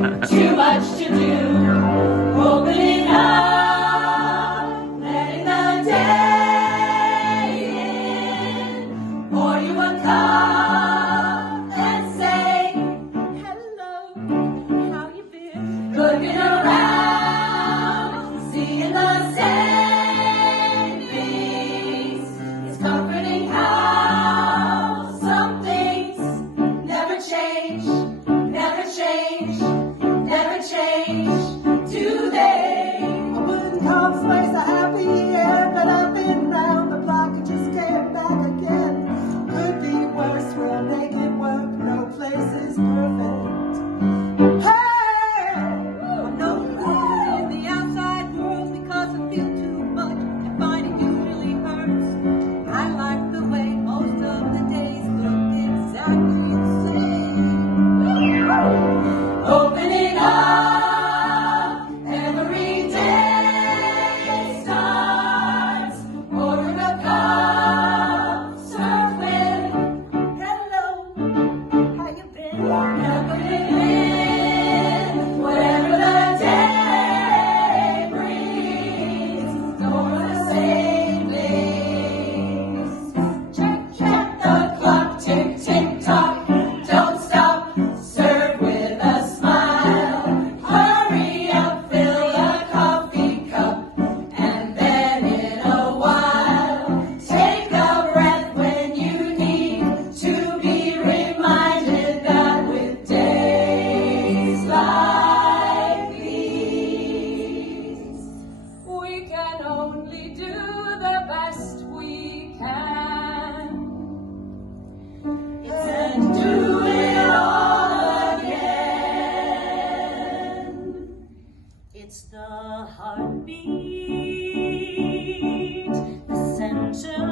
Too much to do. Opening up, letting the day in. Pour you a cup and say, hello, how you been? Looking around, seeing the same things. It's comforting how some things never change, never change, never change, do they? I wouldn't call this place a happy end, but I've been round the block and just came back again. Could be worse, we'll make it work, no place is perfect. Hey! I'm no good in the outside world because I feel too much and find it usually hurts. I like the way most of the days look exactly the same. Opening up, every day starts. Order a cup, serve with, hello, how you been? Welcome in, whatever the day brings. Door the same place. Check, check the clock, tick, tick, tock. Don't stop, serve with a smile. Hurry up, fill a coffee cup, and then in a while, take a breath when you need to be reminded that with days like these, we can only do the best we can. And do it all again. It's the heartbeat, the center